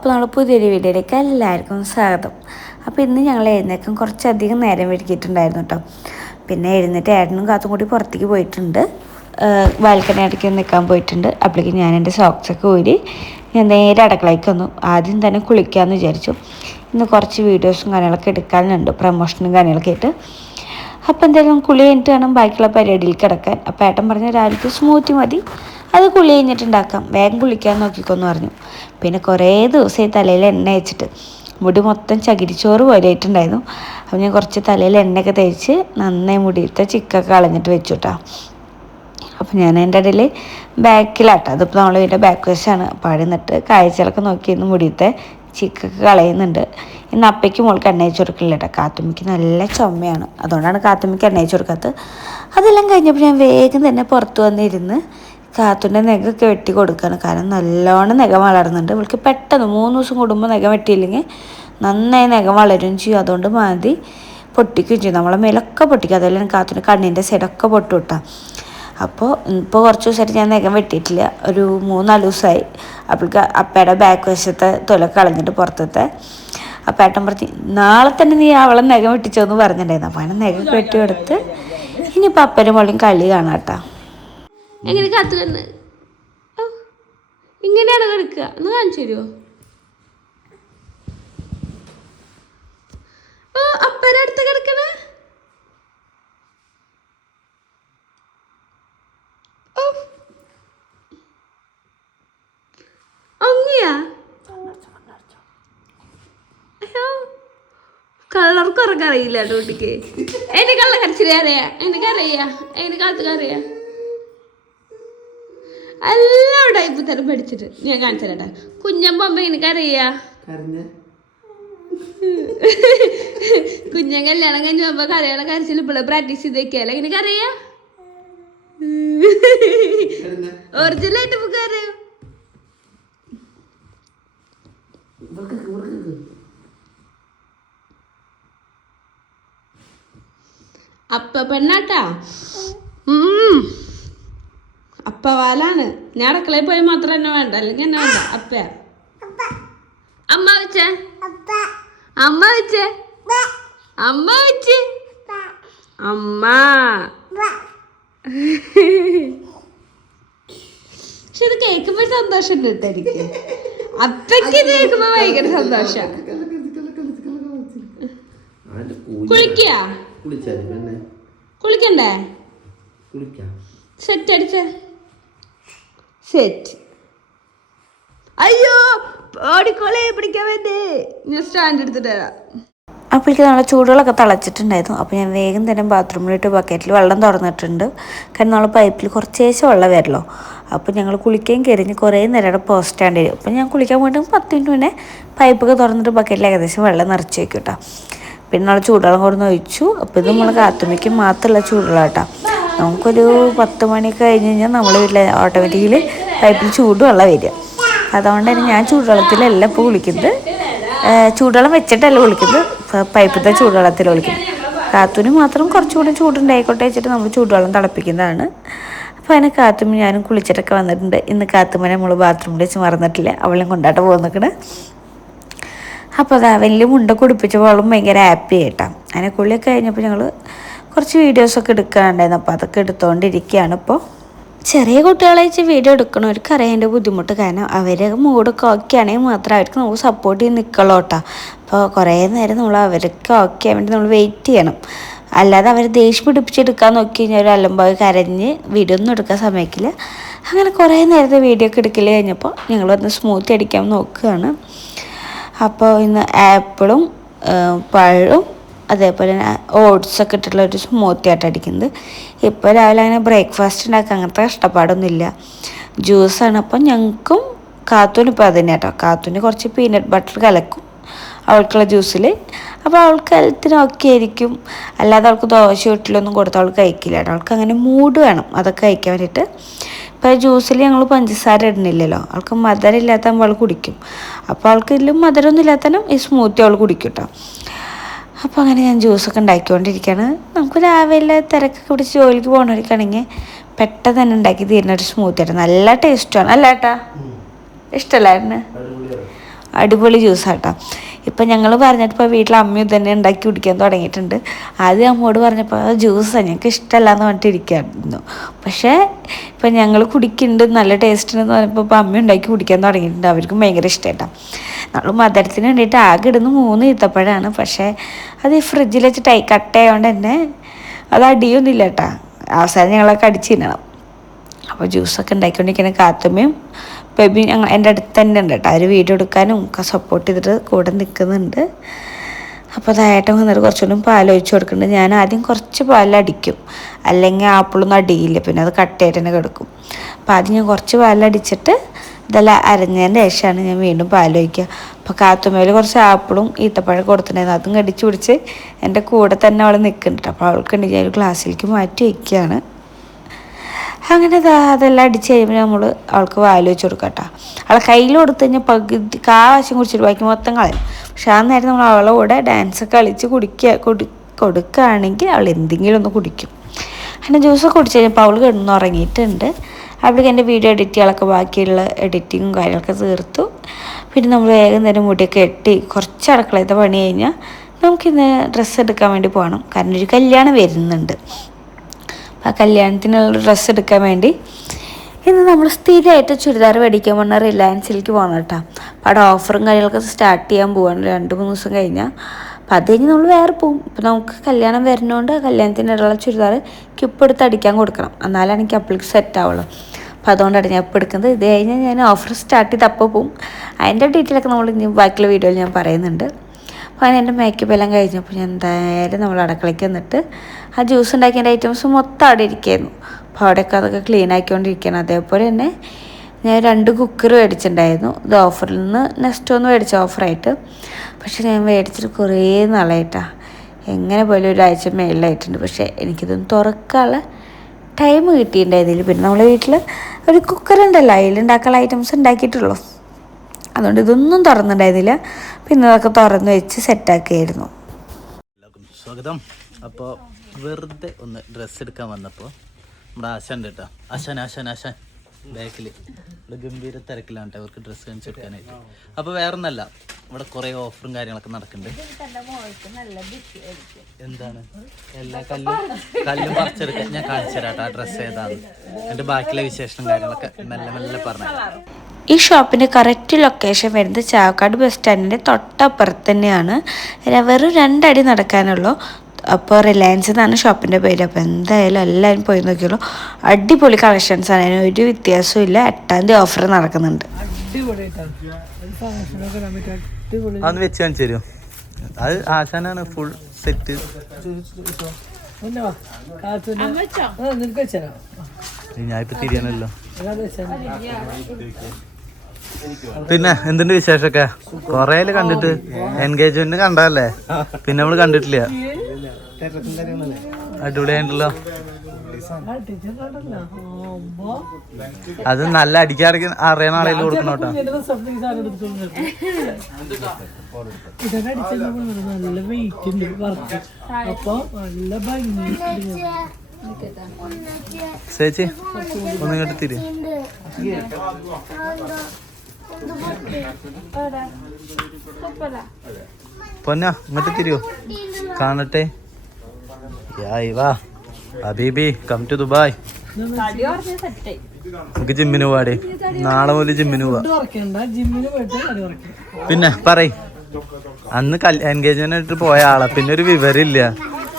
അപ്പോൾ നമ്മൾ പുതിയൊരു വീഡിയോയിലേക്ക് എല്ലാവർക്കും സ്വാഗതം. അപ്പോൾ ഇന്ന് ഞങ്ങൾ എഴുന്നേൽക്കാൻ കുറച്ചധികം നേരം വൈകിയിട്ടുണ്ടായിരുന്നു കേട്ടോ. പിന്നെ എഴുന്നേറ്റ് ഏട്ടനും കാത്തും കൂടി പുറത്തേക്ക് പോയിട്ടുണ്ട്, ബാൽക്കണി അടയ്ക്ക് നിൽക്കാൻ പോയിട്ടുണ്ട്. അപ്പോഴേക്കും ഞാൻ എൻ്റെ സോക്സൊക്കെ ഊരി ഞാൻ നേരെ അടുക്കളയ്ക്ക് വന്നു. ആദ്യം തന്നെ കുളിക്കാമെന്ന് വിചാരിച്ചു. ഇന്ന് കുറച്ച് വീഡിയോസും കാര്യങ്ങളൊക്കെ എടുക്കാനുണ്ട്, പ്രമോഷനും കാര്യങ്ങളൊക്കെ ആയിട്ട്. അപ്പോൾ എന്തായാലും കുളി കഴിഞ്ഞിട്ട് വേണം ബാക്കിയുള്ള പരിപാടിയിൽ കിടക്കാൻ. അപ്പോൾ ഏട്ടൻ പറഞ്ഞ രാവിലത്തെ സ്മൂത്തി മതി, അത് കുളി കഴിഞ്ഞിട്ടുണ്ടാക്കാം, വേഗം കുളിക്കാൻ നോക്കിക്കോന്ന് പറഞ്ഞു. പിന്നെ കുറേ ദിവസമായി തലയിൽ എണ്ണ വെച്ചിട്ട് മുടി മൊത്തം ചകിരിച്ചോറ് പോലെ ആയിട്ടുണ്ടായിരുന്നു. അപ്പോൾ ഞാൻ കുറച്ച് തലയിൽ എണ്ണയൊക്കെ തേച്ച് നന്നായി മുടിയിലത്തെ ചിക്കൊക്കെ കളഞ്ഞിട്ട് വെച്ചു കേട്ടോ. അപ്പോൾ ഞാൻ എൻ്റെ ഇടയിൽ ബാക്കിലാട്ടോ, അതിപ്പോൾ നമ്മൾ വീട്ടിൽ ബാക്ക് വശമാണ്. അപ്പോൾ അവിടെ നിന്നിട്ട് കാഴ്ചകളൊക്കെ നോക്കിയിരുന്നു, മുടിയത്തെ ചിക്കൊക്കെ കളയുന്നുണ്ട്. ഇന്ന് അപ്പയ്ക്ക് മോൾക്ക് എണ്ണ അയച്ചു കൊടുക്കില്ല കേട്ടോ. കാത്തുമ്മയ്ക്ക് നല്ല ചുമയാണ്, അതുകൊണ്ടാണ് കാത്തുമ്മയ്ക്ക് എണ്ണ അയച്ചു കൊടുക്കാത്തത്. അതെല്ലാം കഴിഞ്ഞപ്പോൾ ഞാൻ വേഗം തന്നെ പുറത്ത് വന്നിരുന്ന് കാത്തുൻ്റെ നെഗൊക്കെ വെട്ടി കൊടുക്കുകയാണ്. കാരണം നല്ലോണം നെഗം വളരുന്നുണ്ട്. ഇവൾക്ക് പെട്ടെന്ന് 3 ദിവസം കൂടുമ്പോൾ നെഗം വെട്ടിയില്ലെങ്കിൽ നന്നായി നെഗം വളരും ചെയ്യും. അതുകൊണ്ട് മതി പൊട്ടിക്കുകയും ചെയ്യും, നമ്മളെ മേലൊക്കെ പൊട്ടിക്കും. അതുപോലെ കാത്തുൻ്റെ കണ്ണിൻ്റെ സൈഡൊക്കെ പൊട്ടു കിട്ടാം. അപ്പോൾ ഇപ്പോൾ കുറച്ച് ദിവസമായിട്ട് ഞാൻ നെഗം വെട്ടിയിട്ടില്ല, ഒരു 3-4 ദിവസമായി. അപ്പോഴേക്ക് അപ്പയുടെ ബാക്ക് വശത്തെ തൊലൊക്കെ കളഞ്ഞിട്ട് പുറത്തത്തെ. അപ്പോൾ ഏട്ടൻ പറഞ്ഞു നാളെ തന്നെ നീ അവളെ നെഗം വെട്ടിച്ചോന്ന് പറഞ്ഞിട്ടുണ്ടായിരുന്നു. അപ്പോൾ അങ്ങനെ നെഗം വെട്ടി കൊടുത്ത് ഇനിയിപ്പോൾ അപ്പനും മോളും കളി കാണാം കേട്ടോ. എങ്ങനെ കാത്തു കണ്ണ് ഇങ്ങനെയാണ് കിടക്കുക ഒന്ന് കാണിച്ചു തരുമോ? ഓ അപ്പരടുത്ത് കിടക്കണ ഒങ്ങിയാ കളർ കുറക്കാൻ അറിയില്ല കുട്ടിക്ക്. എന്റെ കള്ള കരച്ചില് അറിയാ, എനിക്കറിയാ, എന്റെ കാത്തുക്കറിയാ. എല്ലാം ടൈപ്പ് തരം പഠിച്ചിട്ട് ഞാൻ കാണിച്ചേട്ടാ. കുഞ്ഞമ്പ എനിക്കറിയാ, കുഞ്ഞൻ കല്യാണം കഴിഞ്ഞ് പോകുമ്പോ കരയാളെ കരച്ചിൽ ഇപ്പോഴും പ്രാക്ടീസ് ചെയ്തേക്കാലോ. എനിക്കറിയാ ഒറിജിനലായിട്ട് ഇപ്പൊ അറിയാം. അപ്പ പെണ്ണാട്ടാ, അപ്പ വാലാണ്. ഞാൻ അടുക്കളയിൽ പോയി മാത്രം എന്നെ വേണ്ട, അല്ലെങ്കിൽ എന്നെ വേണ്ട. അപ്പയാ അമ്മ വെച്ചേ, അമ്മ വെച്ചേ, അമ്മ വെച്ച് അമ്മ. പക്ഷെ ഇത് കേൾക്കുമ്പോ സന്തോഷം ഉണ്ട് എനിക്ക്. അപ്പയ്ക്ക് ഇത് കേൾക്കുമ്പോ ഭയങ്കര സന്തോഷം. കുളിക്കാ കുളിക്കണ്ടേ? സെറ്റ് അടിച്ചേ, സെറ്റ്. അയ്യോ ഓടിക്കോളെ പിടിക്കാൻ വേണ്ടി ഞാൻ സ്റ്റാൻഡ് എടുത്തിട്ട് തരാം. അപ്പോഴേക്ക് നമ്മളെ ചൂടുകളൊക്കെ തിളച്ചിട്ടുണ്ടായിരുന്നു. അപ്പോൾ ഞാൻ വേഗം തന്നെ ബാത്റൂമിലിട്ട് ബക്കറ്റിൽ വെള്ളം തുറന്നിട്ടുണ്ട്. കാരണം നമ്മൾ പൈപ്പിൽ കുറച്ചേശം വെള്ളം വരല്ലോ. അപ്പോൾ ഞങ്ങൾ കുളിക്കുകയും കയറിഞ്ഞ് കുറേ നേരം പോസ്റ്റ് സ്റ്റാൻഡ് വരും. അപ്പോൾ ഞാൻ കുളിക്കാൻ പോയിട്ട് 10 മിനിറ്റ് മുന്നേ പൈപ്പൊക്കെ തുറന്നിട്ട് ബക്കറ്റിൽ ഏകദേശം വെള്ളം നിറച്ച് വയ്ക്കും കേട്ടോ. പിന്നെ നമ്മൾ ചൂടുവെള്ളം കൊടുന്ന് ഒഴിച്ചു. അപ്പോൾ ഇത് നമ്മൾ കാത്തുമ്മയ്ക്ക് മാത്രമല്ല ചൂടുവെള്ളം കേട്ടോ. നമുക്കൊരു 10 മണിയൊക്കെ കഴിഞ്ഞ് കഴിഞ്ഞാൽ നമ്മൾ വീട്ടിൽ ഓട്ടോമാറ്റിക്കലി പൈപ്പിൽ ചൂടുവെള്ളം വരിക. അതുകൊണ്ട് തന്നെ ഞാൻ ചൂടുവെള്ളത്തിലല്ല ഇപ്പോൾ കുളിക്കുന്നത്, ചൂടുവെള്ളം വെച്ചിട്ടല്ല കുളിക്കുന്നത്, പൈപ്പിലത്തെ ചൂടുവെള്ളത്തിൽ കുളിക്കുന്നത്. കാത്തുന് മാത്രം കുറച്ചുകൂടി ചൂടുണ്ടായിക്കോട്ടെ വെച്ചിട്ട് നമ്മൾ ചൂടുവെള്ളം തിളപ്പിക്കുന്നതാണ്. അപ്പോൾ അതിനെ കാത്തുമ്മ ഞാനും കുളിച്ചിട്ടൊക്കെ വന്നിട്ടുണ്ട്. ഇന്ന് കാത്തുമ്മനെ നമ്മൾ ബാത്റൂമിൽ വെച്ച് മറന്നിട്ടില്ല, അവളെയും കൊണ്ടാട്ട് പോകുന്നിക്കണ്. അപ്പോൾ അതാ വലിയ മുണ്ട കുടിപ്പിച്ചപ്പോൾ അവളും ഭയങ്കര ഹാപ്പി ആയിട്ടാണ്. അതിനെ കുളിയൊക്കെ കഴിഞ്ഞപ്പോൾ ഞങ്ങൾ കുറച്ച് വീഡിയോസൊക്കെ എടുക്കാനുണ്ടായിരുന്നു. അപ്പോൾ അതൊക്കെ എടുത്തുകൊണ്ടിരിക്കുകയാണ്. ഇപ്പോൾ ചെറിയ കുട്ടികളെ വെച്ച് വീഡിയോ എടുക്കണവർക്ക് അറിയാം അതിൻ്റെ ബുദ്ധിമുട്ട്. കാരണം അവർ മൂടൊക്കെ ഓക്കെ ആണെങ്കിൽ മാത്രമേ അവർക്ക് നമുക്ക് സപ്പോർട്ട് ചെയ്ത് നിൽക്കുള്ളൂ കേട്ടോ. അപ്പോൾ കുറേ നേരം നമ്മൾ അവർക്ക് ഓക്കെ ആവാൻ വേണ്ടി നമ്മൾ വെയിറ്റ് ചെയ്യണം. അല്ലാതെ അവർ ദേഷ്യം പിടിപ്പിച്ചെടുക്കാൻ നോക്കി കഴിഞ്ഞാൽ ഒരു അലമ്പായി കരഞ്ഞ് വീഡിയോ ഒന്നും എടുക്കാൻ സമ്മതിക്കില്ല. അങ്ങനെ കുറേ നേരത്തെ വീഡിയോ ഒക്കെ എടുക്കൽ കഴിഞ്ഞപ്പോൾ ഞങ്ങൾ വന്ന് സ്മൂത്തി അടിക്കാൻ നോക്കുകയാണ്. അപ്പോൾ ഇന്ന് ആപ്പിളും പഴവും അതേപോലെ തന്നെ ഓട്സൊക്കെ ഇട്ടിട്ടുള്ള ഒരു സ്മൂത്തി ആയിട്ട് അടിക്കുന്നത്. ഇപ്പോൾ രാവിലെ അങ്ങനെ ബ്രേക്ക്ഫാസ്റ്റ് ഉണ്ടാക്കുക അങ്ങനത്തെ കഷ്ടപ്പാടൊന്നുമില്ല, ജ്യൂസാണ്. അപ്പം ഞങ്ങൾക്കും കാത്തൂന് ഇപ്പോൾ അതുതന്നെ കേട്ടോ. കാത്തൂന് കുറച്ച് പീനട്ട് ബട്ടർ കലക്കും അവൾക്കുള്ള ജ്യൂസിൽ. അപ്പോൾ അവൾക്ക് ഹെൽത്തിന് ഒക്കെ ആയിരിക്കും. അല്ലാതെ അവൾക്ക് ദോശ വീട്ടിലൊന്നും കൊടുത്ത് അവൾക്ക് കഴിക്കില്ല കേട്ടോ. അവൾക്ക് അങ്ങനെ മൂഡ് വേണം അതൊക്കെ കഴിക്കാൻ വേണ്ടിയിട്ട്. ഇപ്പോൾ ജ്യൂസിൽ ഞങ്ങൾ പഞ്ചസാര ഇടുന്നില്ലല്ലോ, അവൾക്ക് മധുരം ഇല്ലാത്തപ്പോൾ അവൾ കുടിക്കും. അപ്പോൾ അവൾക്ക് ഇതിലും മധുരമൊന്നും ഇല്ലാത്തനും ഈ സ്മൂത്തി അവൾ കുടിക്കും കേട്ടോ. അപ്പോൾ അങ്ങനെ ഞാൻ ജ്യൂസൊക്കെ ഉണ്ടാക്കിക്കൊണ്ടിരിക്കുകയാണ്. നമുക്ക് രാവിലെ തിരക്കൊക്കെ പിടിച്ച് ജോലിക്ക് പോകുന്നവർക്കാണെങ്കിൽ പെട്ടെന്ന് തന്നെ ഉണ്ടാക്കി തീരുന്ന ഒരു സ്മൂത്തി ആയിട്ട് നല്ല ടേസ്റ്റാണ്. അല്ല ഏട്ടാ, ഇഷ്ടമല്ലായിരുന്നു? അടിപൊളി ജ്യൂസാട്ടോ. ഇപ്പം ഞങ്ങൾ പറഞ്ഞിട്ടിപ്പോൾ വീട്ടിൽ അമ്മയും തന്നെ ഉണ്ടാക്കി കുടിക്കാൻ തുടങ്ങിയിട്ടുണ്ട്. ആദ്യം അമ്മോട് പറഞ്ഞപ്പോൾ അത് ജ്യൂസാണ് ഞങ്ങൾക്ക് ഇഷ്ടമല്ല എന്ന് പറഞ്ഞിട്ടിരിക്കുകയായിരുന്നു. പക്ഷേ ഇപ്പം ഞങ്ങൾ കുടിക്കുന്നുണ്ട്, നല്ല ടേസ്റ്റ് ഉണ്ടെന്ന് പറഞ്ഞപ്പോൾ ഇപ്പോൾ അമ്മ ഉണ്ടാക്കി കുടിക്കാൻ തുടങ്ങിയിട്ടുണ്ട്. അവർക്കും ഭയങ്കര ഇഷ്ടമായിട്ടോ. നമ്മൾ മധുരത്തിന് വേണ്ടിയിട്ട് ആകെ ഇടുന്ന 3 ഈത്തപ്പഴമാണ്. പക്ഷേ അത് ഈ ഫ്രിഡ്ജിൽ വെച്ചിട്ട് കട്ടയായതുകൊണ്ട് തന്നെ അത് അടിയൊന്നുമില്ല കേട്ടോ. അവസാനം ഞങ്ങളൊക്കെ അടിച്ച് തിന്നണം. അപ്പോൾ ജ്യൂസൊക്കെ ഉണ്ടാക്കിക്കൊണ്ടിരിക്കുന്ന കാത്തുമ്മയും ബേബി എൻ്റെ അടുത്ത് തന്നെ ഉണ്ട് കേട്ടോ. അവർ വീഡിയോ എടുക്കാനും ഒക്കെ സപ്പോർട്ട് ചെയ്തിട്ട് കൂടെ നിൽക്കുന്നുണ്ട്. അപ്പോൾ അതായിട്ട് വന്നിട്ട് കുറച്ചുകൂടി പാലൊഴിച്ച് കൊടുക്കുന്നുണ്ട്. ഞാൻ ആദ്യം കുറച്ച് പാലടിക്കും, അല്ലെങ്കിൽ ആപ്പിളൊന്നും അടിയില്ല, പിന്നെ അത് കട്ടയായിട്ട് തന്നെ കിടക്കും. അപ്പോൾ ആദ്യം ഞാൻ കുറച്ച് പാലടിച്ചിട്ട് ഇതെല്ലാം അരഞ്ഞതിൻ്റെ ശേഷമാണ് ഞാൻ വീണ്ടും പാലൊഴിക്കുക. അപ്പോൾ കാത്തുമ്മയിൽ കുറച്ച് ആപ്പിളും ഈത്തപ്പഴം കൊടുത്തിട്ടുണ്ടായിരുന്നു, അതും കടിച്ച് പിടിച്ച് എൻ്റെ കൂടെ തന്നെ അവൾ നിൽക്കുന്നുണ്ട്. അപ്പോൾ അവൾക്കുണ്ടെങ്കിൽ ഞാൻ ഒരു ഗ്ലാസ്സിലേക്ക് മാറ്റി വയ്ക്കുകയാണ്. അങ്ങനെ അതെല്ലാം അടിച്ച് കഴിയുമ്പോൾ നമ്മൾ അവൾക്ക് പാൽ വെച്ച് കൊടുക്കാം കേട്ടോ. അവളെ കയ്യിൽ കൊടുത്തു കഴിഞ്ഞാൽ പകുതി കാശം കുടിച്ചിട്ട് ബാക്കി മൊത്തം കളയും. പക്ഷെ ആ നേരം നമ്മൾ അവളെ കൂടെ ഡാൻസൊക്കെ കളിച്ച് കൊടുക്കുകയാണെങ്കിൽ അവൾ എന്തെങ്കിലും ഒന്ന് കുടിക്കും. അങ്ങനെ ജ്യൂസൊക്കെ കുടിച്ച് കഴിഞ്ഞപ്പോൾ അവൾ കിടന്നുറങ്ങിയിട്ടുണ്ട്. അവൾക്ക് എൻ്റെ വീഡിയോ എഡിറ്റുകളൊക്കെ ബാക്കിയുള്ള എഡിറ്റിങ്ങും കാര്യങ്ങളൊക്കെ തീർത്തു. പിന്നെ നമ്മൾ വേഗം തന്നെ മുടിയൊക്കെ കെട്ടി കുറച്ച് അടുക്കളയത്തെ പണി കഴിഞ്ഞാൽ നമുക്കിന്ന് ഡ്രസ്സ് എടുക്കാൻ വേണ്ടി പോകണം. കാരണം ഒരു കല്യാണം വരുന്നുണ്ട്. ആ കല്യാണത്തിനുള്ള ഡ്രസ്സ് എടുക്കാൻ വേണ്ടി ഇന്ന് നമ്മൾ സ്ഥിരമായിട്ട് ചുരിദാർ മേടിക്കാൻ പോകുന്ന റിലയൻസിലേക്ക് പോകണം കേട്ടോ. അപ്പോൾ അവിടെ ഓഫറും കാര്യങ്ങളൊക്കെ സ്റ്റാർട്ട് ചെയ്യാൻ പോവാണ് 2-3 ദിവസം കഴിഞ്ഞാൽ. അപ്പോൾ അത് കഴിഞ്ഞ് നമ്മൾ വേറെ പോകും. ഇപ്പോൾ നമുക്ക് കല്യാണം വരുന്നതുകൊണ്ട് കല്യാണത്തിനുള്ള ചുരിദാർ കിപ്പെടുത്ത് അടിക്കാൻ കൊടുക്കണം, എന്നാലാണ് എനിക്ക് അപ്പോഴേക്ക് സെറ്റ് ആവുള്ളൂ. അപ്പോൾ അതുകൊണ്ടാണ് ഞാൻ ഇപ്പോൾ എടുക്കുന്നത്. ഇത് കഴിഞ്ഞാൽ ഞാൻ ഓഫർ സ്റ്റാർട്ട് ചെയ്ത് അപ്പോൾ പോവും. അതിൻ്റെ ഡീറ്റെയിലൊക്കെ നമ്മൾ ഇനി ബാക്കിയുള്ള വീഡിയോയിൽ ഞാൻ പറയുന്നുണ്ട്. അപ്പോൾ അങ്ങനെ എൻ്റെ മേക്കപ്പ് എല്ലാം കഴിഞ്ഞപ്പോൾ ഞാൻ എന്തായാലും നമ്മൾ അടുക്കളയ്ക്ക് വന്നിട്ട് ആ ജ്യൂസ് ഉണ്ടാക്കിയ ഐറ്റംസ് മൊത്തം അവിടെ ഇരിക്കുകയായിരുന്നു. അപ്പോൾ അവിടെയൊക്കെ അതൊക്കെ ക്ലീൻ ആക്കിക്കൊണ്ടിരിക്കുകയാണ്. അതേപോലെ തന്നെ ഞാൻ 2 കുക്കർ മേടിച്ചിട്ടുണ്ടായിരുന്നു. ഇത് ഓഫറിൽ നിന്ന് നെക്സ്റ്റ് ഒന്ന് മേടിച്ച ഓഫറായിട്ട്. പക്ഷേ ഞാൻ മേടിച്ചിട്ട് കുറേ നാളായിട്ടാണ്, എങ്ങനെ പോലും ഒരാഴ്ച മേളിലായിട്ടുണ്ട്. പക്ഷേ എനിക്കിതൊന്ന് തുറക്കാനുള്ള ടൈം കിട്ടിയിട്ടുണ്ടായിരുന്നില്ല. പിന്നെ നമ്മളെ വീട്ടിൽ ഒരു കുക്കറുണ്ടല്ലോ, അതിലുണ്ടാക്കാനുള്ള ഐറ്റംസ് ഉണ്ടാക്കിയിട്ടുള്ളൂ. അതുകൊണ്ട് ഇതൊന്നും തുറന്നിട്ടുണ്ടായിരുന്നില്ല. പിന്നെ അതൊക്കെ തുറന്ന് വെച്ച് സെറ്റാക്കിയായിരുന്നു. സ്വാഗതം. അപ്പോൾ വെറുതെ ഒന്ന് ഡ്രസ്സ് എടുക്കാൻ വന്നപ്പോൾ നമ്മുടെ ആശാൻ കേട്ടോ, ആശാൻ ബാക്കിൽ ഇവിടെ ഗംഭീര തിരക്കിലാണ് കേട്ടോ അവർക്ക് ഡ്രസ്സ് കാണിച്ചെടുക്കാനായിട്ട്. അപ്പോൾ വേറെ ഒന്നല്ല, ഇവിടെ കുറേ ഓഫറും കാര്യങ്ങളൊക്കെ നടക്കുന്നുണ്ട്. എന്താണ് എല്ലാ കല്ലും പറിച്ചെടുക്കാൻ ഞാൻ കാണിച്ചു തരാം കേട്ടോ. ആ ഡ്രസ്സ് ഏതാണ്, എൻ്റെ ബാക്കിയുള്ള വിശേഷം കാര്യങ്ങളൊക്കെ മെല്ലെ പറഞ്ഞു. ഈ ഷോപ്പിൻ്റെ കറക്റ്റ് ലൊക്കേഷൻ വരുന്നത് ചാവക്കാട് ബസ് സ്റ്റാൻഡിൻ്റെ തൊട്ടപ്പുറത്ത് തന്നെയാണ്. വെറും 2 അടി നടക്കാനുള്ളൂ. അപ്പോൾ റിലയൻസ് എന്നാണ് ഷോപ്പിൻ്റെ പേര്. അപ്പോൾ എന്തായാലും എല്ലാവരും പോയി നോക്കിയുള്ളൂ. അടിപൊളി കളക്ഷൻസാണ്, അതിന് ഒരു വ്യത്യാസവും ഇല്ല. 8-ാം തീയതി ഓഫർ നടക്കുന്നുണ്ട്. അതൊന്ന് വെച്ച് കാണിച്ചു തരുമോ? അത് ആശാനാണ് ഫുൾ സെറ്റ്. ഞാനിപ്പോൾ തിരിയാനല്ലോ. പിന്നെ എന്തുണ്ട് വിശേഷമൊക്കെ? കൊറേ കണ്ടിട്ട്, എൻഗേജ്മെന്റ് കണ്ടല്ലേ, പിന്നെ നമ്മള് കണ്ടിട്ടില്ല. അടിപൊളിയായിട്ടല്ലോ. അത് നല്ല അടിക്കാറ അറിയണ ആളെങ്കിലും കൊടുക്കണം കേട്ടോ. ചേച്ചി ഒന്ന് ഇങ്ങോട്ട് തിരി. പൊന്ന ഇങ്ങോട്ട് തിരിയോ, കാണട്ടെ. വാ ഹബീബി, കം ടു ദുബായ്. നമുക്ക് ജിമ്മിന് പോവാടേ, നാളെ മുതൽ ജിമ്മിന് പോവാ. പിന്നെ പറയ്, അന്ന് എൻഗേജ്മെന്റ് ആയിട്ട് പോയ ആളാ, പിന്നെ ഒരു വിവരമില്ല.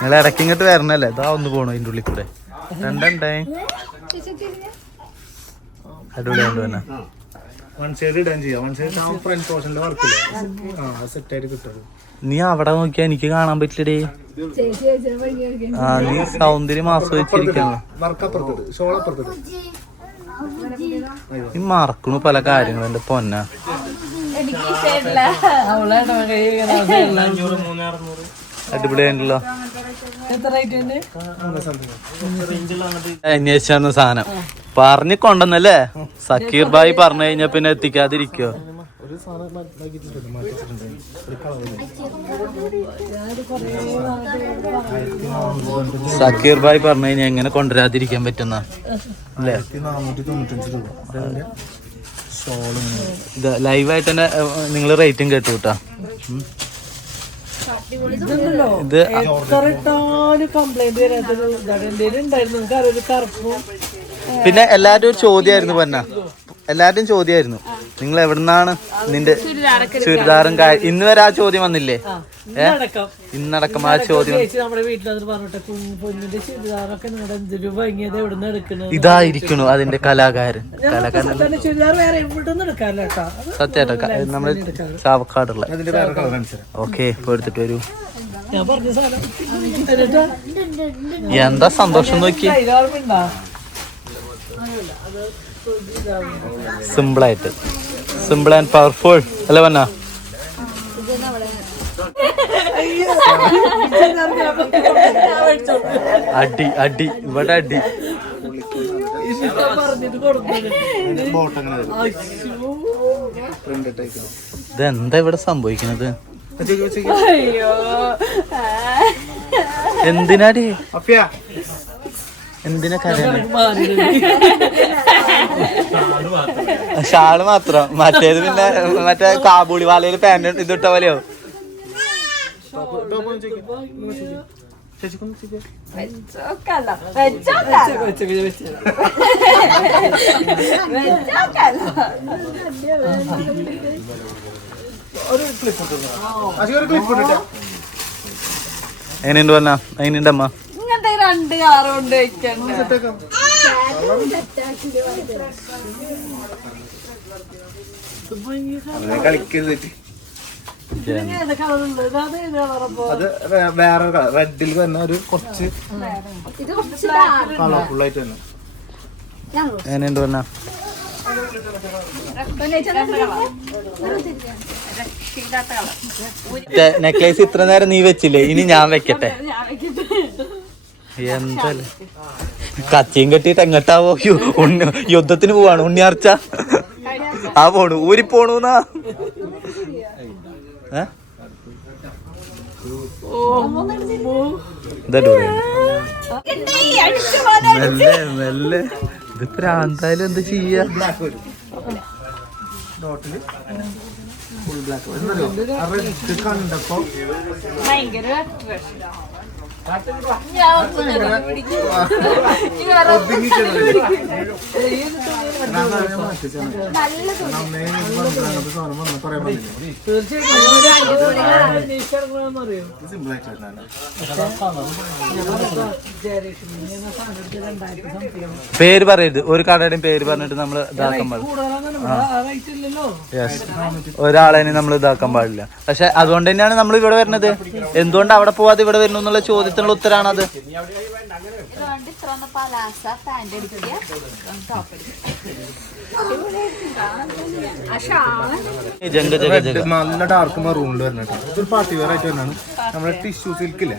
നിങ്ങൾ ഇടയ്ക്ക് ഇങ്ങോട്ട് വരണല്ലേ, ഇതാ ഒന്ന് പോണു ഇതിൻ്റെ ഉള്ളിൽ കൂടെ. രണ്ടേ അടിപൊളിയായിട്ട് തന്നെ. നീ അവിടെ നോക്കിയാ എനിക്ക് കാണാൻ പറ്റില്ലടേ. ആ നീ സൗന്ദര്യം ആസ്വദിച്ചിരിക്കാണ്. നീ മറക്കണു പല കാര്യങ്ങളും എന്റെ പൊന്ന. അടിപൊളിയായിട്ടല്ലോ. അന്വേഷിച്ചാണ് സാധനം പറഞ്ഞു കൊണ്ടെന്നല്ലേ. സക്കീർ ഭായി പറഞ്ഞു കഴിഞ്ഞാ പിന്നെ എത്തിക്കാതിരിക്കോ? സക്കീർ ഭായി പറഞ്ഞു കഴിഞ്ഞാൽ എങ്ങനെ കൊണ്ടുവരാതിരിക്കാൻ പറ്റുന്ന അല്ലേ? ഇത് ലൈവായിട്ട് തന്നെ നിങ്ങൾ റേറ്റും കേട്ടു കേട്ടാ. ഇത് പിന്നെ എല്ലാരും ഒരു ചോദ്യമായിരുന്നു പറഞ്ഞ, എല്ലാരും ചോദ്യമായിരുന്നു നിങ്ങൾ എവിടുന്നാണ് നിന്റെ ചുരിദാറും ഇന്ന് വരെ ആ ചോദ്യം വന്നില്ലേ? ഇന്നടക്കം ആ ചോദ്യം ഇതായിരിക്കണു അതിന്റെ കലാകാരൻ. സത്യാട്ടോ നമ്മള് ചാവക്കാടുള്ള. ഓക്കെ, ഇപ്പൊ എടുത്തിട്ട് വരൂ. എന്താ സന്തോഷം നോക്കി. സിമ്പിളായിട്ട്, സിമ്പിൾ ആൻഡ് പവർഫുൾ അല്ലേ പറഞ്ഞ. അടി അടി ഇവിടെ അടി. ഇതെന്താ ഇവിടെ സംഭവിക്കുന്നത്? എന്തിനാടി എന്തിനാ കരയാണ്? ഷാള് മാത്രം, മറ്റേത് പിന്നെ മറ്റേ കാബൂളി വാലയില് പാന്റ് ഇതിട്ട പോലെയോ. എങ്ങനെയുണ്ട് പറഞ്ഞ? എങ്ങനെയുണ്ട് അമ്മ? രണ്ട് കാറുകൊണ്ട് വെക്കണ്ട. അത് വേറെ റെഡിൽ തന്നെ ഒരു കുറച്ച് കളർഫുൾ ആയിട്ട് തന്നെ. എങ്ങനെയുണ്ട് പറഞ്ഞ? നെക്ലേസ് ഇത്ര നേരം നീ വെച്ചില്ലേ, ഇനി ഞാൻ വെക്കട്ടെ. എന്തായാലും കച്ചിയും കെട്ടിട്ട് എങ്ങട്ടാവോ? യുദ്ധത്തിന് പോവാണ് ഉണ്ണിയാർച്ച. ആ പോണു, ഊരി പോണൂന്നാ. മെല്ലെ മെല്ലെ. ഇത് പ്രാന്തായാലും എന്താ ചെയ്യാ? പേര് പറയരുത്, ഒരു കടയുടെയും പേര് പറഞ്ഞിട്ട് നമ്മൾ ഇതാക്കാൻ പാടില്ല. ഒരാളെ നമ്മൾ ഇതാക്കാൻ പാടില്ല. പക്ഷെ അതുകൊണ്ട് തന്നെയാണ് നമ്മൾ ഇവിടെ വരുന്നത്. എന്തുകൊണ്ട് അവിടെ പോവാതെ ഇവിടെ വരുന്നു എന്നുള്ള ചോദ്യത്തിനുള്ള ഉത്തരാണത്. നല്ല ഡാർക്ക് മറൂണിൽ വരുന്നുണ്ട്. ഇതൊരു പാർട്ടി വെയർ ആയിട്ട് വരുന്നതാണ്. നമ്മുടെ ടിഷ്യൂ സിൽക്കില്ലേ,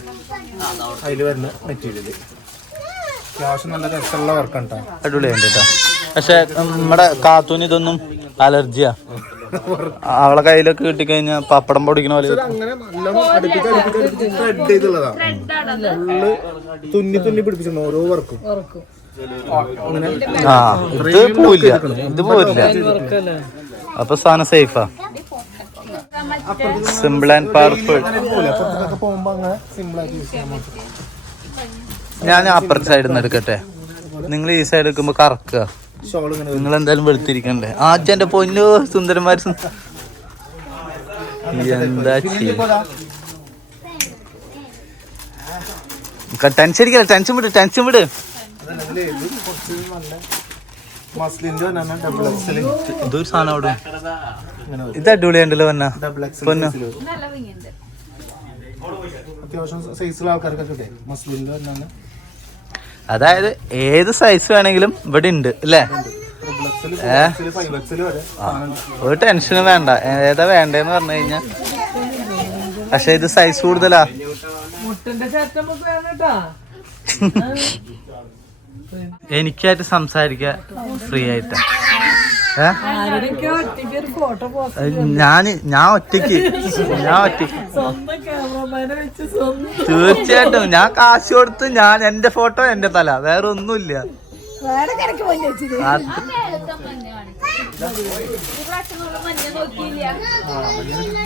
അതിൽ വരുന്ന മെറ്റീരിയല് അത്യാവശ്യം നല്ല രസമുള്ള വർക്കാണ് കേട്ടോ. അടിപൊളിയുണ്ട് കേട്ടോ. പക്ഷെ നമ്മുടെ കാത്തൂന് ഇതൊന്നും അലർജിയാ. അവളെ കയ്യിലൊക്കെ കിട്ടിക്കഴിഞ്ഞാൽ പപ്പടം പൊടിക്കണ പോലെ. അങ്ങനെ ത്രെഡ് ചെയ്തുള്ളതാണ്. തുന്നി തുന്നി പിടിപ്പിച്ചിട്ടുണ്ട് ഓരോ വർക്കും. ആ ഇത് പോവില്ല, ഇത് പോവില്ല. അപ്പൊ സാധനം സേഫാ. Simple and powerful. പോകുമ്പോ അങ്ങനെ സിമ്പിൾ ആയിട്ട് യൂസ് ചെയ്യാൻ പറ്റും. ഞാൻ അപ്പുറത്തെ സൈഡിൽ നിന്ന് എടുക്കട്ടെ, നിങ്ങൾ ഈ സൈഡ് എടുക്കുമ്പോ കറക്കുക. നിങ്ങൾ എന്തായാലും വെളുത്തിരിക്കണ്ടേ? ആദ്യം എന്റെ പൊന്നു സുന്ദരന്മാർ. എന്താ ടെൻഷൻ അടിക്കല, ടെൻഷൻ വിട്, ടെൻഷൻ വിട്. ഇതൊരു സാധനം അവിടെ. ഇത് അടിപൊളിയുണ്ടല്ലോ വന്ന പൊന്നു. അതായത് ഏത് സൈസ് വേണമെങ്കിലും ഇവിടെ ഉണ്ട് അല്ലേ? ഒരു ടെൻഷനും വേണ്ട, ഏതാ വേണ്ടേന്ന് പറഞ്ഞു കഴിഞ്ഞാ. പക്ഷെ ഇത് സൈസ് കൂടുതലാ. എനിക്കായിട്ട് സംസാരിക്കാൻ ഫ്രീ ആയിട്ടാ. ഞാൻ ഒറ്റയ്ക്ക് തീർച്ചയായിട്ടും ഞാൻ കാശ് കൊടുത്ത് എന്റെ ഫോട്ടോ എന്റെ തല, വേറെ ഒന്നുമില്ല.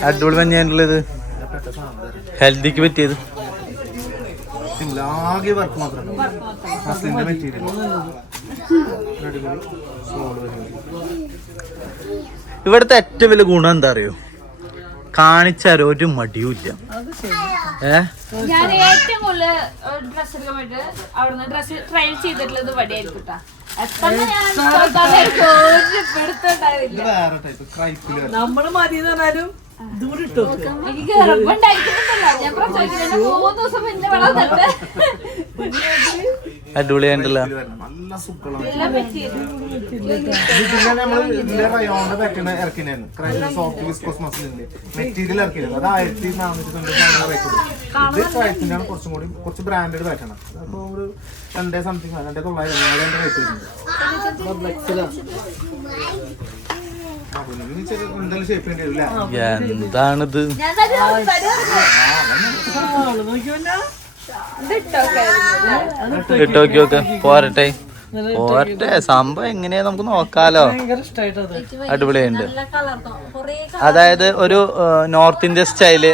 അടിപൊളി മഞ്ഞുള്ളത് ഹെൽത്തിക്ക് പറ്റിയത്. ആകെ വർക്ക് മാത്രം മെറ്റീരിയൽ ഇവിടുത്തെ ഏറ്റവും വലിയ ഗുണം എന്താ അറിയോ, കാണിച്ചാൽ ഒരു മടിയുമില്ല. ഞാൻ ഏറ്റവും കൂടുതൽ ഡ്രസ് എടുക്കാൻ വേണ്ടി അവിടുന്ന് ഡ്രസ് ട്രയൽ ചെയ്തിട്ടുള്ളത് വടിയായിരിക്കും കേട്ടോ. നമ്മള് മതി പറഞ്ഞാലും എനിക്ക് ഗർഭമുണ്ടായിരിക്കുന്നുണ്ടല്ലോ. ഞാൻ പ്രസവിക്കുന്നതിന് 3 ദിവസം പിന്നെ വളർന്നിട്ട് അടിപൊളിയായിട്ടല്ലോ. നല്ല സുഖമുള്ള ഇറക്കിനായിരുന്നു സോഫ്റ്റ് വിസ്കോസ് മസിലിന്റെ മെറ്റീരിയൽ ഇറക്കിയിരുന്നു. അത് 1490 റേറ്റ് കൊടുക്കും. ഇത് ക്രൈസിന്റെ കുറച്ചും കൂടി കുറച്ച് ബ്രാൻഡഡ് പാറ്റാണ്. അപ്പൊ ഒരു 2 സംതിങ് 2900 റേറ്റ് വരുന്നുണ്ട്. എന്തായാലും ഷേപ്പ് വേണ്ടി വരില്ല. എന്താണിത്? ഇട്ടോക്കിയൊക്കെ പോരട്ടെ പോരട്ടെ. സംഭവം എങ്ങനെയാ നമുക്ക് നോക്കാലോ. അടിപൊളിയുണ്ട്. അതായത് ഒരു നോർത്ത് ഇന്ത്യൻ സ്റ്റൈല്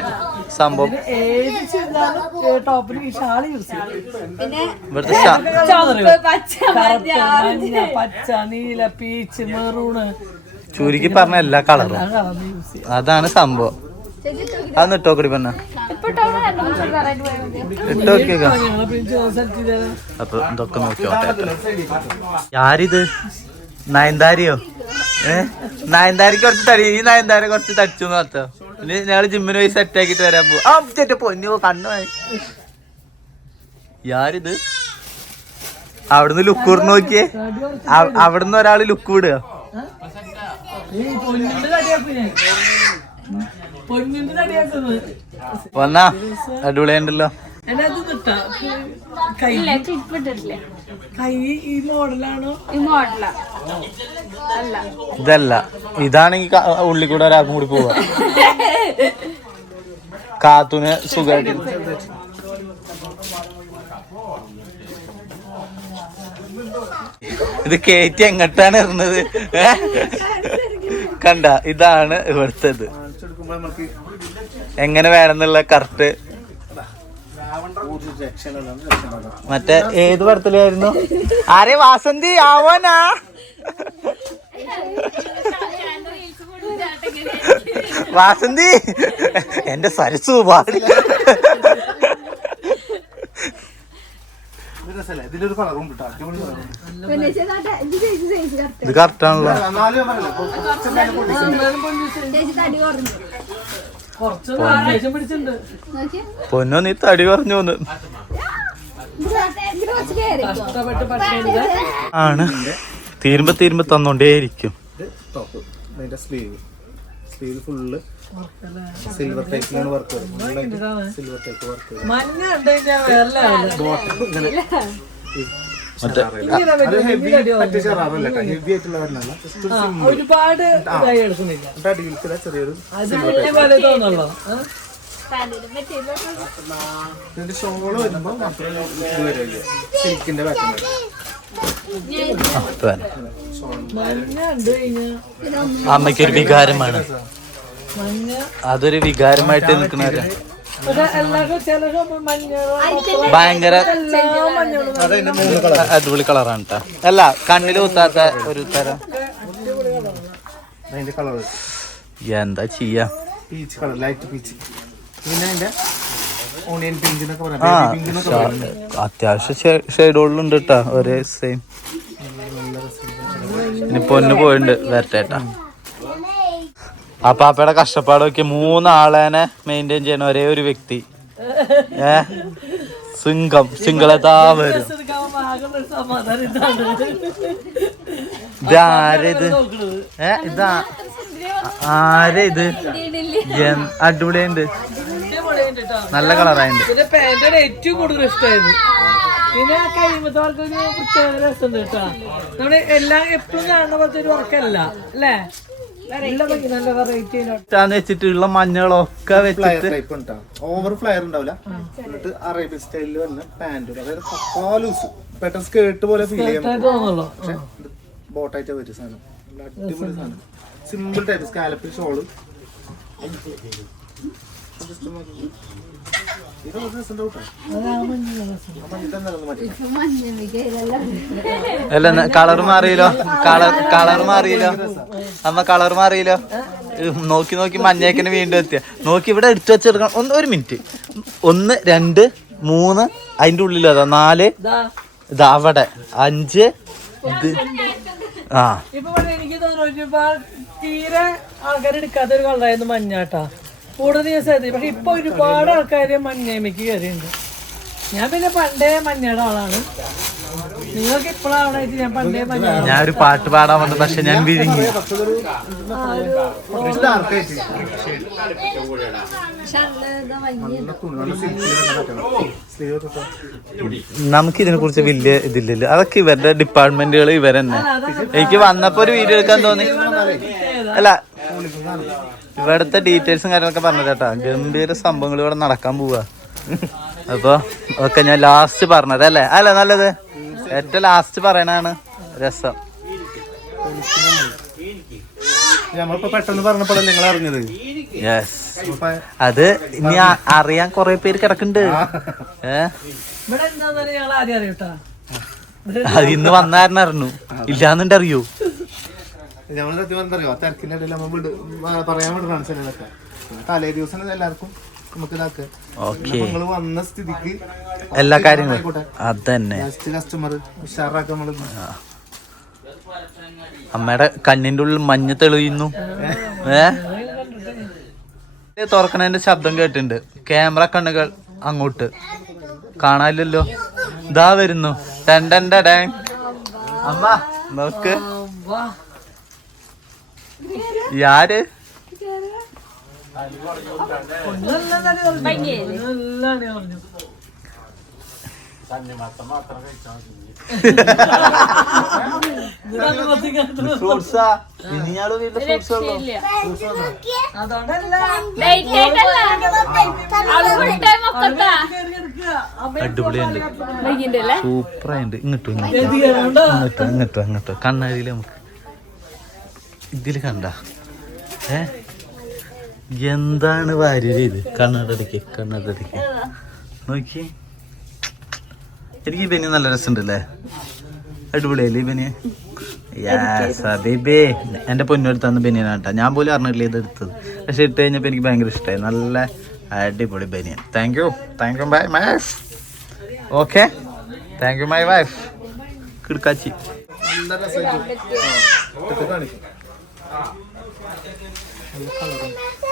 സംഭവം. ഇവിടുത്തെ പച്ച നീല പീച്ച് മെറൂണ് ചുരുക്കി പറഞ്ഞ എല്ലാ കളറും അതാണ് സംഭവം. അതൊന്ന് ഇട്ടോക്കടി പറഞ്ഞ ഇട്ടോക്കിയൊക്കെ. അപ്പൊ ഇതൊക്കെ നോക്കിയോട്ടെ. ആരിത്? നയൻതാരിയോ? നയൻതാരിക്ക് കുറച്ച് തടി. ഈ നയൻതാര കുറച്ച് തടിച്ചു മാത്രം. ഇനി ഞങ്ങള് ജിമ്മിന് പോയി സെറ്റ് ആക്കിട്ട് വരാൻ പോകും. ആ ചേട്ട പൊന്നു കണ്ണു. യാരിത്? അവിടുന്ന് ലുക്ക് കൂടെ നോക്കിയേ. അവിടുന്ന് ഒരാള് ലുക്ക് വിടുക. വന്നാ അടിപൊളിയുണ്ടല്ലോ. ഇതല്ല, ഇതാണെങ്കി ഉള്ളിൽ കൂടെ ഒരാൾക്കും കൂടി പോവാ. കാത്തുന് സുഖമായിട്ട്. ഇത് കേറ്റി എങ്ങട്ടാണ് ഇടുന്നത്? കണ്ട, ഇതാണ് ഇവിടുത്തത്. എങ്ങനെ വേണമെന്നുള്ള കറക്റ്റ്. മറ്റേ ഏത് പടത്തിലായിരുന്നു? ആരെ വാസന്തി ആവാനാ? വാസന്തി എന്റെ സരസു പാടി. ഇതിലൊരു കളറും ഇത് കറക്റ്റാണല്ലോ. പൊന്നോ നീ തടി പറഞ്ഞു പോന്ന് ആണ്. തീരുമ്പോ തന്നോണ്ടേയിരിക്കും. സ്ലീവ് ഫുള്ള് സിൽവർ ടൈപ്പിലാണ് വർക്ക് വരുന്നത്. സിൽവർ ടൈപ്പ് വർക്ക് ഒരുപാട് ചെറിയൊരു ഇതിന്റെ ഷോള് വരുമ്പോ സിൽക്കിന്റെ പാറ്റേൺ. അമ്മയ്ക്കൊരു വികാരമാണ്. അതൊരു വികാരമായിട്ട് നിൽക്കുന്നവര് ഭയങ്കര അടിപൊളി കളറാണ് കേട്ടോ. അല്ല കണ്ണില് കുത്താത്ത ഒരു തരം. അതിന്റെ കളർ എന്താ ചെയ്യാ? Peach colour, light peach. പിന്നെ അതിന്റെ ഓണിയൻ പിങ്ക് എന്നൊക്കെ പറയാം. അത്യാവശ്യം ഷെയ്ഡുകളുണ്ട് കേട്ടോ, ഒരേ സെയിം. ഇനി പൊന്നു പോയിണ്ട് വരട്ടേട്ടാ. അപ്പാപ്പയുടെ കഷ്ടപ്പാടൊക്കെ 3 ആളേനെ മെയിൻറ്റെയിൻ ചെയ്യണ ഒരേ ഒരു വ്യക്തി. സിംഗിളതാ വരും. ഇതാരത്? ഇതാ ആരെ ഇത്? അടിപൊളിയുണ്ട്, നല്ല കളറായിട്ടുണ്ട്. പിന്നെ പാന്റാണ് ഏറ്റവും കൂടുതൽ ഇഷ്ടമായത്. പിന്നെ കഴിയുമ്പത്തെ ആൾക്കൊരു പ്രത്യേക രസമുണ്ട് കേട്ടോ. നമ്മള് എല്ലാം എപ്പോഴും കാണുന്ന പോലത്തെ ഒരു വർക്കല്ല അല്ലേ? നല്ല വെറൈറ്റി വെച്ചിട്ടുള്ള മഞ്ഞളൊക്കെ ഫ്ലയർ വെച്ചിട്ട് ടൈപ്പ് ഉണ്ടാവും. ഓവർ ഫ്ലയർ ഉണ്ടാവില്ല. എന്നിട്ട് അറേബ്യൻ സ്റ്റൈലിൽ വരുന്ന പാന്റ്, അതായത് പക്കാ ലൂസ്, പെട്ടെന്ന് സ്കേർട്ട് പോലെ ഫീൽ ചെയ്യാൻ പറ്റും. തോന്നുള്ളൂ. പക്ഷെ ബോട്ടായിട്ട് വരും സാധനം. നല്ല അടിപൊളി സാധനം. സിമ്പിൾ ടൈപ്പ് സ്കാലപ്പിൽ ഷോള്. അല്ല കളർ മാറിയല്ലോ, കളർ മാറിയല്ലോ അമ്മ, കളർ മാറിയല്ലോ. നോക്കി നോക്കി മഞ്ഞേക്കിന് വീണ്ടും എത്തിയ നോക്കി. ഇവിടെ എടുത്തു വെച്ചെടുക്കണം. ഒരു മിനിറ്റ്. 1 2 3 അതിന്റെ ഉള്ളിൽ അതാ 4 ഇതാ അവിടെ 5 ഇത്. ആ ഇപ്പൊ എനിക്ക് തോന്നുന്നു തീരെ ആൾക്കാർ എടുക്കാത്തൊരു കളറായിരുന്നു മഞ്ഞാട്ടാ. കൂടുതൽ ദിവസമായിരുന്നു. പക്ഷെ ഇപ്പൊ ഒരുപാട് ആൾക്കാര് മഞ്ഞേമിക്ക് കയറിയുണ്ട്. ഞാൻ പിന്നെ പണ്ടേ മഞ്ഞയുടെ ആളാണ്. നിങ്ങൾക്ക് ഇപ്പോഴാവണായിട്ട് ഞാൻ പണ്ടേ മഞ്ഞ. ഞാൻ ഒരു പാട്ട് പാടാൻ വന്നു, പക്ഷെ ഞാൻ വിഴുങ്ങി. നമുക്ക് ഇതിനെ കുറിച്ച് വലിയ ഇതില്ലല്ലോ. അതൊക്കെ ഇവരുടെ ഡിപ്പാർട്ട്മെന്റുകൾ ഇവരെന്നെ. എനിക്ക് വന്നപ്പോ ഒരു വീഡിയോ എടുക്കാൻ തോന്നി. അല്ല ഇവിടുത്തെ ഡീറ്റെയിൽസും കാര്യങ്ങളൊക്കെ പറഞ്ഞു കേട്ടാ. ഗംഭീര സംഭവങ്ങൾ ഇവിടെ നടക്കാൻ പോവാ. അപ്പൊ ഒക്കെ ഞാൻ ലാസ്റ്റ് പറഞ്ഞത് അല്ലേ? അല്ല നല്ലത് ഏറ്റവും ലാസ്റ്റ് പറയണാണ് രസം. നമ്മളിപ്പോ പെട്ടെന്ന് പറഞ്ഞപ്പോഴല്ലേ നിങ്ങൾ അറിഞ്ഞത്? യെസ്, അത് ഇനി അറിയാൻ കൊറേ പേര് കിടക്കുന്നുണ്ട്. ഇവിടെ എന്താ ഞങ്ങൾ ആദ്യം അറിയട്ടാ. അത് ഇന്ന് വന്നായിരുന്നു അറിഞ്ഞു. ഇല്ലാന്നുണ്ട് അറിയോ? ഞമ്മള് സത്യം പറഞ്ഞറിയോ, തിരക്കിന്റെ ഇടയിൽ നമ്മൾ പറയാൻ വേണ്ടി ഫ്രണ്ട്സിനൊക്കെ തലേ ദിവസം എല്ലാവർക്കും നമുക്ക് ഇതാക്കുക. നിങ്ങള് വന്ന സ്ഥിതിക്ക് എല്ലാ കാര്യങ്ങളും അതന്നെ. കസ്റ്റമർ ഉഷാറാക്കാൻ നമ്മള് അമ്മയുടെ കണ്ണിന്റെ ഉള്ളിൽ മഞ്ഞ തെളിയുന്നു. തുറക്കണതിന്റെ ശബ്ദം കേട്ടിട്ടുണ്ട്. ക്യാമറ കണ്ണുകൾ അങ്ങോട്ട് കാണാനില്ലല്ലോ. ഇതാ വരുന്നു. അമ്മ നോക്ക്. യാര് ഫ്രൂട്ട്സാ ഇനിയാള് വീട്ടിലെ ഫ്രൂട്ട്സ് ഉള്ളു. അടിപൊളിയുണ്ട്, സൂപ്പറായിണ്ട്. ഇങ്ങോട്ടോ കണ്ണാടിയില് നമുക്ക് ഇതില് കണ്ട എന്താണ് വാര്യര് ഇത്. കണ്ണടടിക്ക് നോക്കി. എനിക്ക് ബനി നല്ല രസമുണ്ടല്ലേ, അടിപൊളിയല്ലേ ഈ ബനി. ബേബേ എന്റെ പൊന്നെടുത്തന്ന് ബനിയനാട്ടാ. ഞാൻ പോലും അറിഞ്ഞിട്ടില്ല ഇത് എടുത്തത്. പക്ഷെ ഇട്ട് കഴിഞ്ഞപ്പോ എനിക്ക് ഭയങ്കര ഇഷ്ടമായി. നല്ല അടിപൊളി ബനിയൻ. Thank you by my wife. Okay, thank you my wife. കിടക്കാച്ചി.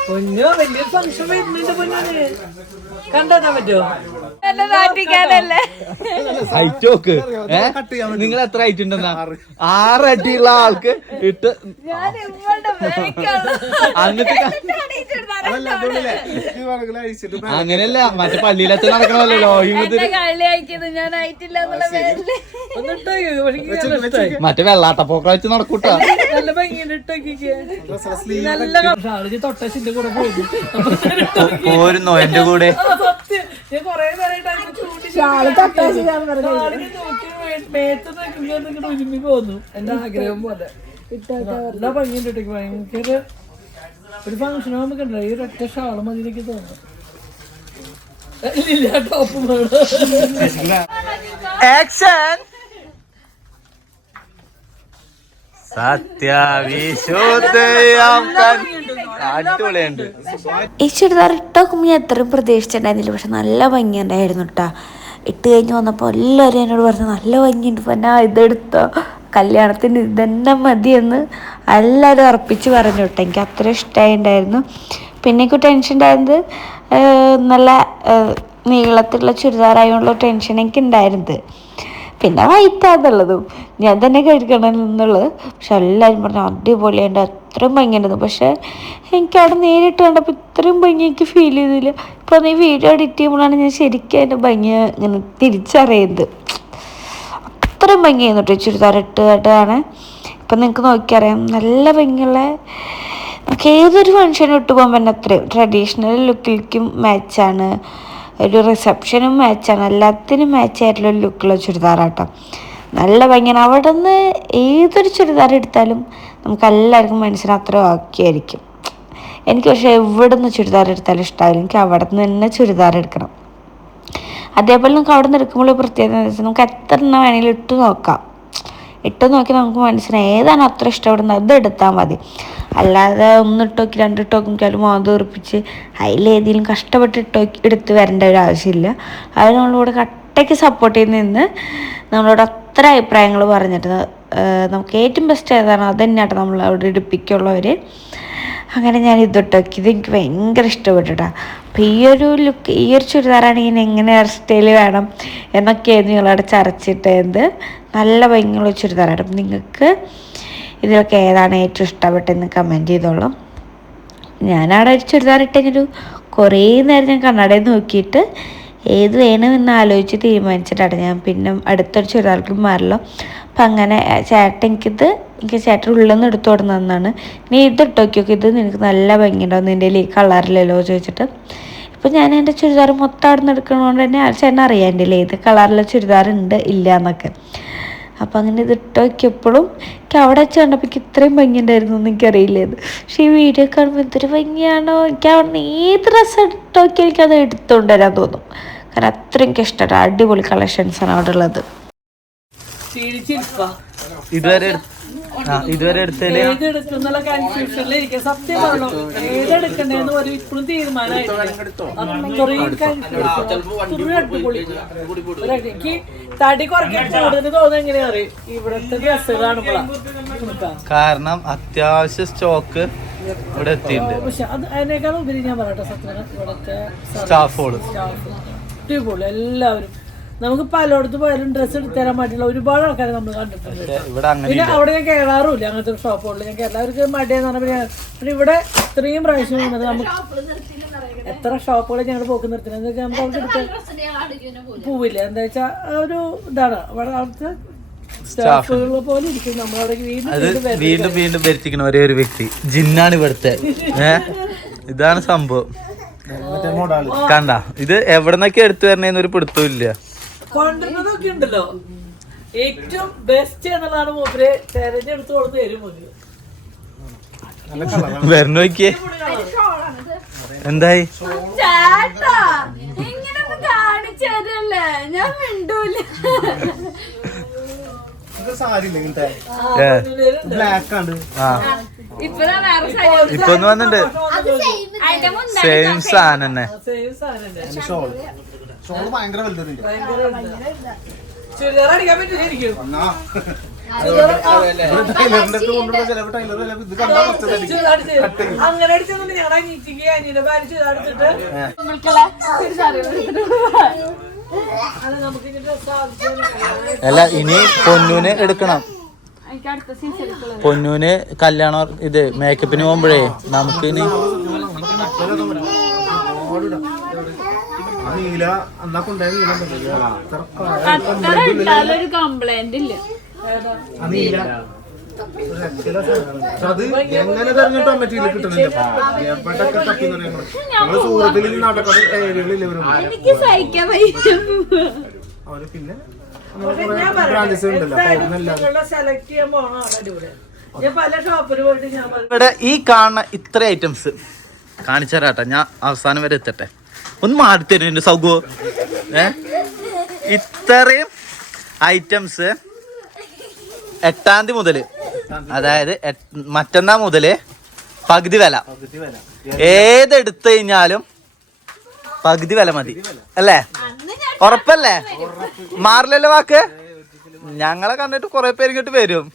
പൊന്നോ വലിയൊരു ഫംഗ്ഷൻ വരുന്നുണ്ട് പൊന്നോന്. കണ്ടെത്താൻ പറ്റുമോ? ഹൈറ്റ് നോക്ക്. നിങ്ങൾ എത്ര ഹൈറ്റ് ഉണ്ടെന്നാ? 6 അടിയുള്ള ആൾക്ക് ഇട്ട് അങ്ങനെയല്ല, മറ്റേ പള്ളിയിലത്തെ നടക്കണമല്ലോ. മറ്റേ വെള്ളാട്ടപ്പോക്ക വെച്ച് നടക്കൂട്ടാ. നല്ല ഭംഗിയുണ്ട്. തൊട്ടസിന്റെ കൂടെ പോരുന്നോ എന്റെ കൂടെ? ഞാൻ കൊറേ നേരമായിട്ട് ഒരുമി പോന്നു. എന്റെ ആഗ്രഹം പോലെ നല്ല ഭംഗിയുണ്ട്. ഭയങ്കര ഒരു ഫംഗ്ഷൻ ആകുമ്പോ കണ്ടോ ഈ ഒരൊറ്റ ഷാള് മതി എനിക്ക് തോന്നുന്നു. Top action. അടിപൊളിയുണ്ട്. ഈ ചുരിദാർ ഇട്ട് നോക്കുമ്പോൾ ഞാൻ എത്രയും പ്രതീക്ഷിച്ചിട്ടുണ്ടായിരുന്നില്ല. പക്ഷെ നല്ല ഭംഗിയുണ്ടായിരുന്നു കേട്ടോ. ഇട്ട് കഴിഞ്ഞ് വന്നപ്പോൾ എല്ലാവരും എന്നോട് പറഞ്ഞു നല്ല ഭംഗിയുണ്ട് പിന്നെ ഇതെടുത്തോ, കല്യാണത്തിന് ഇതന്നെ മതിയെന്ന് എല്ലാവരും ഉറപ്പിച്ച് പറഞ്ഞു കേട്ടോ. എനിക്ക് അത്ര ഇഷ്ടമായിട്ടുണ്ടായിരുന്നു. പിന്നെ എനിക്ക് ടെൻഷൻ ഉണ്ടായിരുന്നത് നല്ല നീളത്തിലുള്ള ചുരിദാറായുള്ള ടെൻഷൻ എനിക്ക് ഉണ്ടായിരുന്നത്. പിന്നെ വൈറ്റാന്നുള്ളതും ഞാൻ തന്നെ കഴിക്കണം എന്നുള്ളത്. പക്ഷെ എല്ലാവരും പറഞ്ഞു അടിപൊളിയുണ്ട്, അത്രയും ഭംഗിയുണ്ടെന്ന്. പക്ഷെ എനിക്ക് അവിടെ നേരിട്ട് കണ്ടപ്പോൾ ഇത്രയും ഭംഗി എനിക്ക് ഫീൽ ചെയ്തില്ല. ഇപ്പോൾ ഈ വീഡിയോ എഡിറ്റ് ചെയ്യുമ്പോഴാണ് ഞാൻ ശരിക്കും അതിൻ്റെ ഭംഗി ഇങ്ങനെ തിരിച്ചറിയുന്നത്. അത്രയും ഭംഗിയായിരുന്നു കേട്ടോ ചുരിദാർ ഇട്ട് കേട്ടാണ്. അപ്പം നിങ്ങൾക്ക് നോക്കിയറിയാം നല്ല ഭംഗിയുള്ള നമുക്ക് ഏതൊരു ഫംഗ്ഷനും ഇട്ട് പോകാൻ പറ്റുന്ന അത്രയും ട്രഡീഷണൽ ലുക്കിലേക്കും മാച്ചാണ്, ഒരു റിസപ്ഷനും മാച്ചാണ്, എല്ലാത്തിനും മാച്ചായിട്ടുള്ള ലുക്കുള്ള ചുരിദാറാട്ടോ. നല്ല ഭംഗിയാണ്. അവിടെ നിന്ന് ഏതൊരു ചുരിദാർ എടുത്താലും നമുക്ക് എല്ലാവർക്കും മനസ്സിന് അത്ര ഓക്കെയായിരിക്കും. എനിക്ക് പക്ഷേ എവിടെ നിന്ന് ചുരിദാർ എടുത്താലും ഇഷ്ടമാവില്ല, എനിക്ക് അവിടെ നിന്ന് തന്നെ ചുരിദാർ എടുക്കണം. അതേപോലെ നമുക്ക് അവിടെ നിന്ന് എടുക്കുമ്പോൾ പ്രത്യേകത എന്താ വെച്ചാൽ നമുക്ക് എത്ര എണ്ണം വേണമെങ്കിലും ഇട്ട് നോക്കി നമുക്ക് മനസ്സിലായി ഏതാണ് അത്ര ഇഷ്ടപ്പെടുന്നത് അത് എടുത്താൽ മതി. അല്ലാതെ ഒന്നിട്ട് നോക്കി രണ്ടിട്ട് നോക്കിയാലും അത് ഉറപ്പിച്ച് അതിലേതെങ്കിലും കഷ്ടപ്പെട്ട് എടുത്ത് വരേണ്ട ഒരു ആവശ്യമില്ല. അത് നമ്മളിവിടെ കട്ടയ്ക്ക് സപ്പോർട്ട് ചെയ്ത് നിന്ന് നമ്മളോട് അത്ര അഭിപ്രായങ്ങൾ പറഞ്ഞിട്ട് നമുക്ക് ഏറ്റവും ബെസ്റ്റ് ഏതാണോ അത് തന്നെയാട്ടോ നമ്മൾ അവിടെ എടുപ്പിക്കുള്ളവർ. അങ്ങനെ ഞാൻ ഇതിട്ട് നോക്കി, ഇത് എനിക്ക് ഭയങ്കര ഇഷ്ടപ്പെട്ടിട്ടാ. അപ്പോൾ ഈ ഒരു ചുരിദാറാണെങ്കിൽ എങ്ങനെ ഹെയർ സ്റ്റൈൽ വേണം എന്നൊക്കെയായിരുന്നു ഞങ്ങളവിടെ ചർച്ചിട്ടത്. നല്ല ഭംഗിയുള്ള ചുരിദാറാണ്. അപ്പം നിങ്ങൾക്ക് ഇതിലൊക്കെ ഏതാണ് ഏറ്റവും ഇഷ്ടപ്പെട്ടതെന്ന് കമൻറ്റ് ചെയ്തോളൂ. ഞാനവിടെ ഒരു ചുരിദാർ ഇട്ടെങ്കിൽ കുറേ നേരം ഞാൻ കണ്ണടയിൽ നോക്കിയിട്ട് ഏത് വേണമെന്ന് ആലോചിച്ച് തീരുമാനിച്ചിട്ടാണ് ഞാൻ പിന്നെ അടുത്തൊരു ചുരിദാർക്ക് മാറല്ലോ. അപ്പം അങ്ങനെ എനിക്ക് ചേട്ടൻ ഉള്ളിൽ നിന്ന് എടുത്തു കൊടുന്നതാണ്. നീ ഇതിട്ട് നോക്കിയൊക്കെ, ഇത് നിനക്ക് നല്ല ഭംഗിയുണ്ടാവും, നിൻ്റെ ഈ കളറിലല്ലോ ചോദിച്ചിട്ട്. ഇപ്പം ഞാൻ എൻ്റെ ചുരിദാർ മൊത്തം അവിടെ നിന്ന് എടുക്കുന്നതുകൊണ്ട് തന്നെ ചേട്ടൻ അറിയാണ്ടില്ലേ ഏത് കളറിലെ ചുരിദാർ ഉണ്ട് ഇല്ല എന്നൊക്കെ. അപ്പം അങ്ങനെ ഇത് ഇട്ട് നോക്കിയപ്പോഴും എനിക്ക് അവിടെ വെച്ച് കണ്ടപ്പോൾ എനിക്ക് ഇത്രയും ഭംഗിയുണ്ടായിരുന്നു എന്ന് എനിക്കറിയില്ലായിരുന്നു. പക്ഷേ ഈ വീഡിയോ കാണുമ്പോൾ എന്തൊരു ഭംഗിയാണോ, എനിക്ക് അവിടെ നിന്ന് ഏത് ഡ്രസ്സ് ഇട്ട് നോക്കിയാൽ എനിക്കത് എടുത്തുകൊണ്ട് വരാൻ തോന്നും. കാരണം അത്രയും എനിക്ക് ഇഷ്ടമാണ്. അടിപൊളി കളക്ഷൻസാണ് അവിടെ ഉള്ളത്. ഇതുവരെ എടുത്തല്ലേ ഏതെടുക്കുന്നുള്ള കൺഫ്യൂഷനിലിരിക്കും. സത്യം പറഞ്ഞു ഏതെടുക്കണ്ടേന്ന് ഒരു ഇപ്പോഴും തീരുമാനമായിട്ടില്ല. എനിക്ക് തടി കുറയ്ക്കാൻ കൂടുതൽ തോന്നുന്നത് എങ്ങനെയാ അറിയും, ഇവിടുത്തെ ഡ്രസ്സുകൾ കാണുമ്പോഴാണ്. കാരണം അത്യാവശ്യം സ്റ്റോക്ക് ഇവിടെ എത്തിയിട്ടുണ്ട്. പക്ഷെ അത് അതിനേക്കാൾ ഉപരി ഞാൻ പറയട്ടെ, സത്യം ഇവിടുത്തെ സ്റ്റാഫോള് അടിപൊളി. എല്ലാവരും നമുക്ക് പലയിടത്ത് പോയാലും ഡ്രസ്സ് എടുത്ത് തരാൻ വേണ്ടിയുള്ള ഒരുപാട് ആൾക്കാരെ നമ്മൾ കണ്ടിട്ടുണ്ട്. പിന്നെ അവിടെ ഞാൻ കയറാറുമില്ല അങ്ങനത്തെ ഒരു ഷോപ്പുകളിൽ. ഞാൻ എല്ലാവർക്കും മടിയെന്ന് പറഞ്ഞാൽ പിന്നെ ഇവിടെ ഇത്രയും പ്രാവശ്യം വന്നത് നമുക്ക് എത്ര ഷോപ്പുകളിൽ ഞങ്ങൾ പോക്ക് നിർത്തുന്നത് നമുക്ക് അവിടെ എടുത്ത് പോവില്ല. എന്താ വെച്ചാൽ ഒരു ഇതാണ് അവിടെ അവിടുത്തെ സ്റ്റാഫുകൾ പോലെ ഇരിക്കും. നമ്മളവിടെ വീണ്ടും വീണ്ടും ഭരിച്ചിരിക്കുന്ന ഒരേ ഒരു വ്യക്തി ജിന്നാണ് ഇവിടുത്തെ. ഇതാണ് സംഭവം. കണ്ട ഇത് എവിടെന്നൊക്കെ എടുത്തു വരണേന്ന് ഒരു പിടുത്തവും ഇല്ല. കൊണ്ടുവരുന്നതൊക്കെ ഉണ്ടല്ലോ ഏറ്റവും ബെസ്റ്റ് എന്നുള്ളതാണ് മൂപ്പര് തെരഞ്ഞെടുത്ത് കൊടുത്ത് തരും. വരണ നോക്കിയേ എന്തായി ഞാൻ മിണ്ടൂല. ഇപ്പൊ ഒന്ന് വന്നിട്ടുണ്ട് സെയിം സാധനം തന്നെ. ചുരിദാർ അടിക്കാൻ പറ്റും ശരിക്കും. അങ്ങനെ അടിച്ചൊന്നും ഞങ്ങളുടെ അനീറ്റിക്ക് അനിയുടെ ഭാര്യ ചുരിദാർ എടുത്തിട്ട് അത് നമുക്ക് ഇനി ഡ്രസ് ആവശ്യം. അല്ല ഇനി പൊന്നൂന് എടുക്കണം. പൊന്നൂന് കല്യാണം ഇത് മേക്കപ്പിന് പോകുമ്പോഴേ നമുക്ക് ഇനി കംപ്ലൈന്റ് ഇല്ല. അത് എങ്ങനെ തെരഞ്ഞെടുക്കാൻ പറ്റിയില്ല, കിട്ടുന്നില്ല. എവിടെയൊക്കെ തപ്പിന്ന് പറയുമ്പോൾ നമ്മള് സൂറത്തിൽ നാട്ടക്കാട് ഏരിയകളിൽ എനിക്ക് സഹിക്കാൻ പറ്റും. അവര് പിന്നെ ഇവിടെ ഈ കാണുന്ന ഇത്ര ഐറ്റംസ് കാണിച്ചു തരാട്ടെ. ഞാൻ അവസാനം വരെ എത്തട്ടെ. ഒന്ന് മാറിത്തരും എന്റെ സൗകോ. ഇത്രയും ഐറ്റംസ് 8-ാം തീയതി മുതല്, അതായത് മറ്റന്നാൾ മുതല് പകുതി വില. ഏതെടുത്തു കഴിഞ്ഞാലും പകുതി വില മതി അല്ലേ? ഉറപ്പല്ലേ? മാറില്ലല്ലോ വാക്ക്. ഞങ്ങളെ കണ്ടിട്ട് കൊറേ പേര് ഇങ്ങോട്ട് വരും.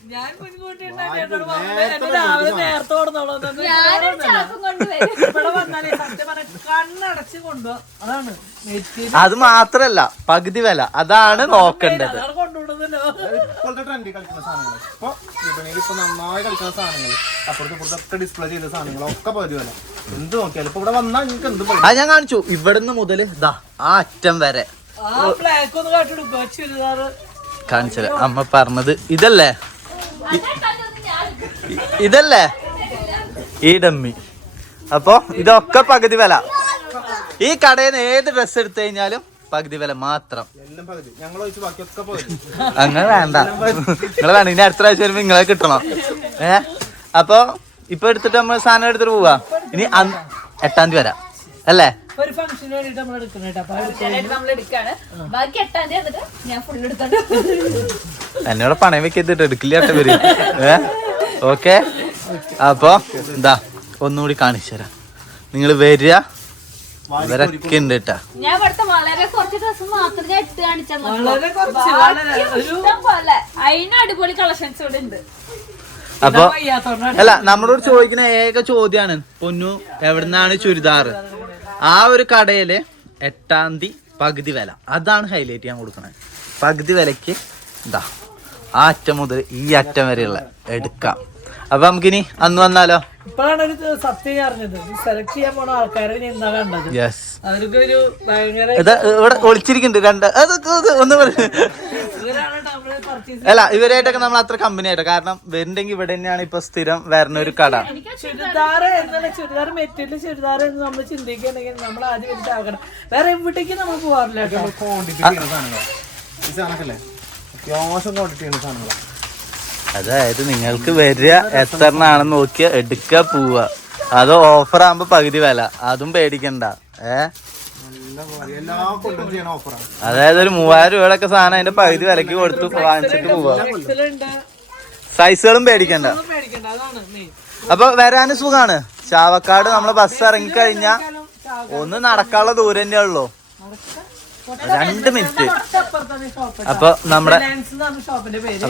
അത് മാത്രല്ല പകുതി വില, അതാണ് നോക്കേണ്ടത്. ട്രെൻഡിൽ കളിക്കുന്ന സാധനങ്ങൾ ഇപ്പൊ വിപണിയിൽ ഇപ്പൊ നന്നായി കളിക്കുന്ന സാധനങ്ങൾ അപ്പുറത്ത് ഇപ്പുറത്തൊക്കെ ഡിസ്പ്ലേ ചെയ്ത സാധനങ്ങളൊക്കെ പകുതി വില. എന്ത് നോക്കിയാലും ഇപ്പൊ ഇവിടെ വന്നാൽ നിങ്ങൾക്ക് എന്ത് അത് ഞാൻ കാണിച്ചു. ഇവിടുന്ന് മുതല് ഇതാ ആ അറ്റം വരെ കാണിച്ചത്. അമ്മ പറഞ്ഞത് ഇതല്ലേ? ഇതല്ലേ ഈ ഡമ്മി. അപ്പൊ ഇതൊക്കെ പകുതി വില. ഈ കടയിൽ നിന്ന് ഏത് ഡ്രസ്സ് എടുത്തു കഴിഞ്ഞാലും പകുതി വില മാത്രം. അങ്ങനെ വേണ്ട, നിങ്ങളെ വേണ്ട. ഇനി അടുത്ത പ്രാവശ്യം വരുമ്പോ നിങ്ങളെ കിട്ടണം. അപ്പൊ ഇപ്പൊ എടുത്തിട്ട് നമ്മൾ സാധനം എടുത്തിട്ട് പോവാ. ഇനി 8-ാം തീയതി വരാം അല്ലേ? ഒരു ഫംഗ്ഷന് വേണ്ടിട്ട് നമ്മൾ എന്നോട് പണയം വെക്കത്തിട്ട് എടുക്കില്ല പേര്. ഓക്കെ, അപ്പൊ എന്താ ഒന്നുകൂടി കാണിച്ചു തരാം. നിങ്ങൾ വരിക, ഇവരൊക്കെ ഉണ്ട് കേട്ടാ. ഞാൻ ഇവിടുത്തെ വളരെ കുറച്ച് ഡ്രസ് മാത്രം ഞാൻ ഇട്ട് കാണിച്ചാൽ അതിന് അടിപൊളി കളക്ഷൻസ് ഇവിടെ ഉണ്ട്. അപ്പൊ അല്ല, നമ്മളോട് ചോദിക്കുന്ന ഏക ചോദ്യാണ് പൊന്നു എവിടുന്നാണ് ചുരിദാർ. ആ ഒരു കടയില് 8-ാം തീയതി പകുതി വില. അതാണ് ഹൈലൈറ്റ് ചെയ്യാൻ കൊടുക്കണേ. പകുതി വിലക്ക് എന്താ ആ അറ്റം മുതൽ ഈ അറ്റം വരെയുള്ള എടുക്കാം. അപ്പൊ നമുക്കിനി അന്ന് വന്നാലോ? ഇപ്പോഴാണ് ഒരു സത്യം അറിഞ്ഞത്. സെലക്ട് ചെയ്യാൻ പോണ ആൾക്കാരെ എന്താ കണ്ടത്? യെസ്, അവർക്ക് ഒരു ഭയങ്കര ഇവിടെ ഒളിച്ചിരിക്കുന്നുണ്ട് രണ്ട്. ഒന്ന് അല്ല, ഇവരായിട്ടൊക്കെ നമ്മൾ അത്ര കമ്പനി ആയിട്ട്, കാരണം വരുന്നുണ്ടെങ്കിൽ ഇവിടെ തന്നെയാണ് ഇപ്പൊ സ്ഥിരം വരുന്ന ഒരു കട. ചുരിദാർ മെറ്റീരിയൽ ചുരിദാർ എന്ന് നമ്മൾ ചിന്തിക്കുകയാണെങ്കിൽ നമ്മൾ ആദ്യം വെച്ചിട്ടാക്കണം. വേറെ എവിടേക്ക് നമ്മൾ പോവാറില്ല. അതായത് നിങ്ങൾക്ക് വരിക, എത്രണ്ണാണെന്ന് നോക്കിയ എടുക്കുക, പോവുക. അത് ഓഫർ ആകുമ്പോ പകുതി വില, അതും പേടിക്കണ്ട. അതായത് ഒരു 3000 രൂപയുടെ സാധനം അതിന്റെ പകുതി വിലക്ക് കൊടുത്ത് വാങ്ങിച്ചിട്ട് പോവാ. സൈസുകളും പേടിക്കണ്ട. അപ്പൊ വരാനും സുഖാണ്. ചാവക്കാട് നമ്മളെ ബസ് ഇറങ്ങിക്കഴിഞ്ഞാ ഒന്ന് നടക്കാനുള്ള ദൂരം തന്നെ ഉള്ളൂ, 2 മിനിറ്റ്. അപ്പൊ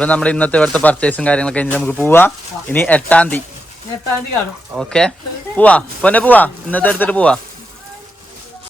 നമ്മുടെ ഇന്നത്തെ ഇവിടുത്തെ പർച്ചേസും കാര്യങ്ങളൊക്കെ കഴിഞ്ഞ് നമുക്ക് പോവാ. ഇനി 8-ാം തീയതി. ഓക്കെ, പോവാ. പൊന്നെ പോവാ, ഇന്നത്തെ എടുത്തിട്ട് പോവാ.